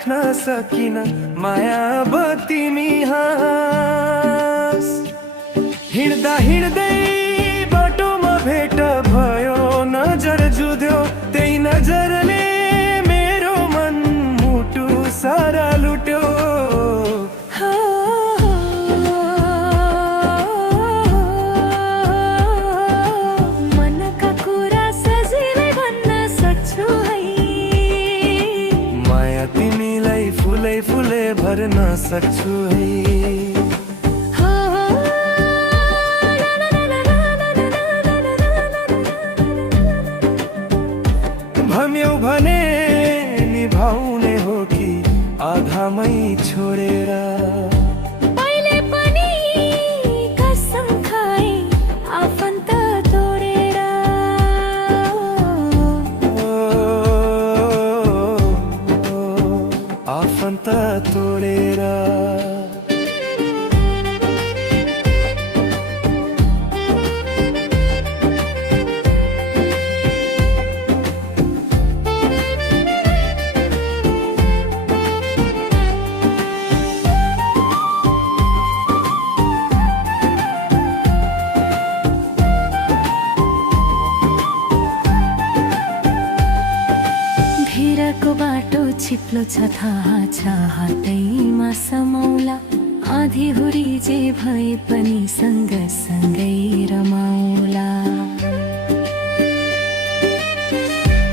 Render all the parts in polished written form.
राख्न सकिन माया अब तिमी हाँस। हिँड्दा हिँड्दै बाटोमा भेट भयो, नजर जुध्यो त्यही नजरले मेरो मन मुटु सारा लुट्यो। मनका कुरा सजिलै भन्न सक्छु है, माया तिमीलाई फुलै फुले भर्न सक्छु है। भम्यौ भने निभाउने हो कि आधामै छोडेर, पहिले पनि कसम खाए आफन्त तोडेर। आफन्त तोडेर। भिरको बाटो चिप्लो छ थाहा छ, हातैमा समाउला आधी हुरी जे भए पनि सँगसँगै रमाउला।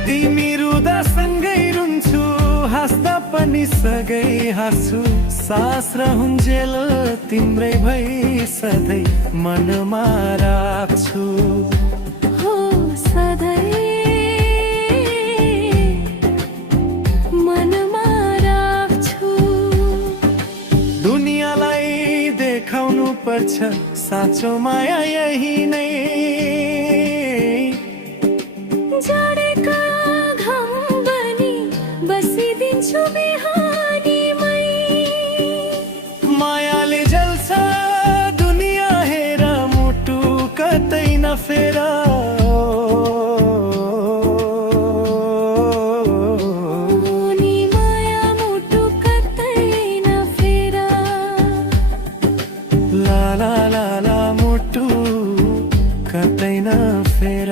तिमी रुँदा सँगै रुन्छु, हाँस्दा पनि सँगै हाँस्छु। सास रहुन्जेल तिम्रै भई सधैँ मनमा राख्छु। हो सधैँ मनमा राख्छु। दुनियाँलाई देखाउनु पर्छ साँचो माया यही नै। जडेका घाम बनी बसिदिन्छु बिहानीमै। मायाले जल्छ दुनिया हेर, मुटु कतै नफेर। नि माया मुटु कतै नफेर। ला ला ला ला मुटु कतै नफेर।